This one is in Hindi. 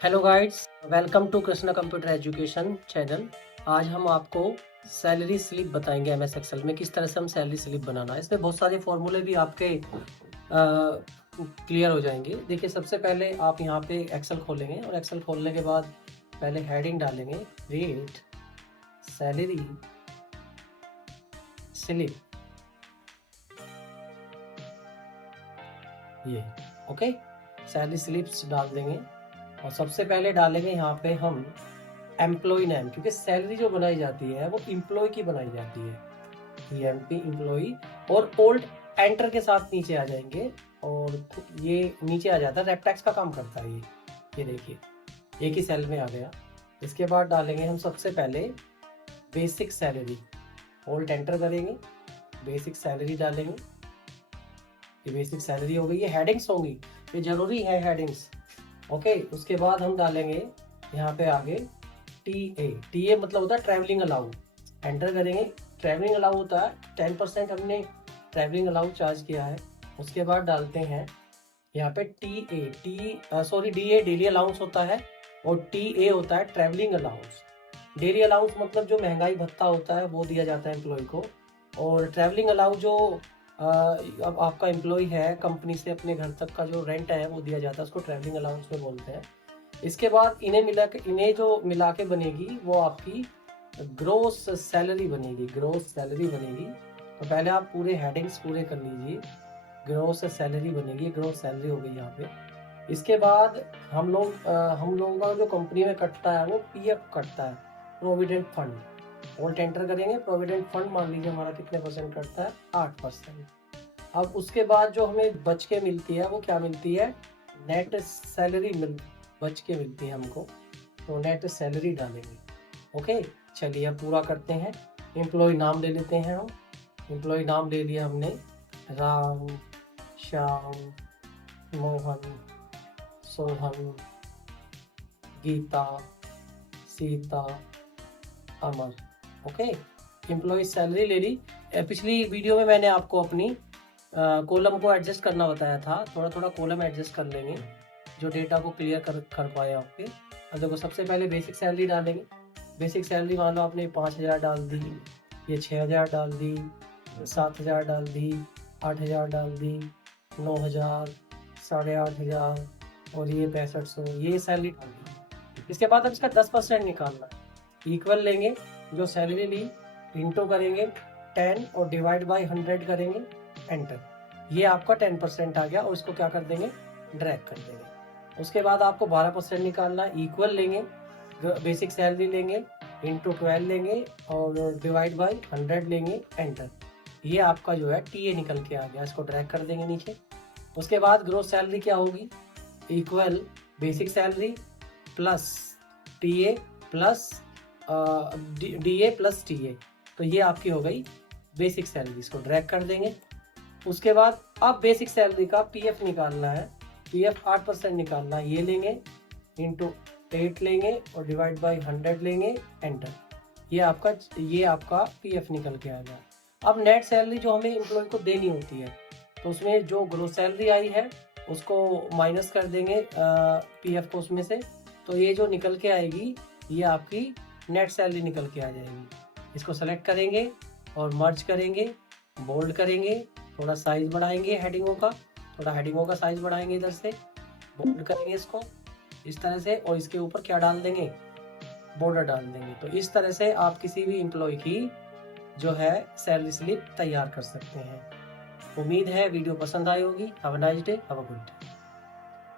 Hello guides, welcome to Krishna computer education channel. आज हम आपको सैलरी स्लिप बताएंगे एमएस एक्सेल में किस तरह से हम सैलरी स्लिप बनाना है। इसमें बहुत सारे फॉर्मूले भी आपके क्लियर हो जाएंगे। देखिए, सबसे पहले आप यहाँ पे एक्सेल खोलेंगे और एक्सेल खोलने के बाद पहले हेडिंग डालेंगे रेट सैलरी स्लिप, ये ओके। सैलरी स्लिप्स डाल देंगे और सबसे पहले डालेंगे यहाँ पे हम एम्प्लॉय नेम, क्योंकि सैलरी जो बनाई जाती है वो एम्प्लॉय की बनाई जाती है। एमपी एम्प्लॉय और ओल्ड एंटर के साथ नीचे आ जाएंगे और ये नीचे आ जाता है, रेपटैक्स का काम करता है ये देखिए एक ही सेल में आ गया। इसके बाद डालेंगे हम सबसे पहले बेसिक सैलरी, ओल्ड एंटर करेंगे, बेसिक सैलरी डालेंगे। ये बेसिक सैलरी हो गई। ये हेडिंग्स होंगी, ये जरूरी है हेडिंग्स, ओके। उसके बाद हम डालेंगे यहाँ पे आगे टी ए मतलब होता है ट्रैवलिंग अलाउ, एंटर करेंगे। ट्रैवलिंग अलाउ होता है 10% हमने ट्रैवलिंग अलाउ चार्ज किया है। उसके बाद डालते हैं यहाँ पे डी ए डेली अलाउंस होता है और टी ए होता है ट्रैवलिंग अलाउंस। डेली अलाउंस मतलब जो महंगाई भत्ता होता है वो दिया जाता है एम्प्लॉय को, और ट्रैवलिंग अलाउ जो अब आपका एम्प्लॉय है कंपनी से अपने घर तक का जो रेंट है वो दिया जाता है, उसको ट्रैवलिंग अलाउंस में बोलते हैं। इसके बाद इन्हें जो मिला के बनेगी वो आपकी ग्रोस सैलरी बनेगी, ग्रोस सैलरी बनेगी। तो पहले आप पूरे हेडिंग्स पूरे कर लीजिए। ग्रोस सैलरी बनेगी, ग्रोस सैलरी हो गई यहाँ पे। इसके बाद हम लोगों का जो कंपनी में कटता है वो पीएफ कटता है, प्रोविडेंट फंड। वोल्ट एंटर करेंगे, प्रोविडेंट फंड मान लीजिए हमारा कितने परसेंट कटता है, 8%। अब उसके बाद जो हमें बच के मिलती है वो क्या मिलती है, नेट सैलरी बच के मिलती है हमको, तो नेट सैलरी डालेंगे, ओके। चलिए अब पूरा करते हैं। एम्प्लॉय नाम ले लेते हैं हम। एम्प्लॉय नाम ले लिया हमने, राम, श्याम, मोहन, सोहन, गीता, सीता, अमर, ओके। एम्प्लॉय सैलरी ले ली। पिछली वीडियो में मैंने आपको अपनी कॉलम को एडजस्ट करना बताया था, थोड़ा थोड़ा कॉलम एडजस्ट कर लेंगे जो डेटा को क्लियर कर पाए आपके। अब देखो, सबसे पहले बेसिक सैलरी डालेंगे। बेसिक सैलरी मान लो आपने 5,000 डाल दी, ये 6,000 डाल दी, 7,000 डाल दी, 8,000 डाल दी, 9,000, 8,500 और ये 6500, ये सैलरी डाल दी। इसके बाद अब इसका 10% निकालना है। इक्वल लेंगे जो सैलरी ली, इंटू करेंगे 10 और डिवाइड बाई 100 करेंगे, एंटर। ये आपका 10% आ गया और इसको क्या कर देंगे, ड्रैग कर देंगे। उसके बाद आपको 12% निकालना है। इक्वल लेंगे, बेसिक सैलरी लेंगे, इंटू 12 लेंगे और डिवाइड बाई 100 लेंगे, एंटर। ये आपका जो है टीए निकल के आ गया, इसको ड्रैग कर देंगे नीचे। उसके बाद ग्रोस सैलरी क्या होगी, equal basic salary plus TA plus DA plus TA, तो ये आपकी हो गई बेसिक सैलरी, इसको ड्रैग कर देंगे। उसके बाद अब बेसिक सैलरी का पीएफ निकालना है, पीएफ 8% निकालना है, ये लेंगे इंटू 8 लेंगे और डिवाइड बाई 100 लेंगे, एंटर। ये आपका पीएफ निकल के आ गया। अब नेट सैलरी जो हमें एम्प्लॉय को देनी होती है, तो उसमें जो ग्रोस सैलरी आई है उसको माइनस कर देंगे पीएफ को उसमें से, तो ये जो निकल के आएगी ये आपकी नेट सैलरी निकल के आ जाएगी। इसको सेलेक्ट करेंगे और मर्ज करेंगे, बोल्ड करेंगे, थोड़ा साइज बढ़ाएंगे हेडिंगों का, थोड़ा हेडिंगों का साइज बढ़ाएंगे, इधर से बोल्ड करेंगे इसको इस तरह से, और इसके ऊपर क्या डाल देंगे, बॉर्डर डाल देंगे। तो इस तरह से आप किसी भी एम्प्लॉय की जो है सैलरी स्लिप तैयार कर सकते हैं। उम्मीद है वीडियो पसंद आई होगी। Have a nice day, have a good day.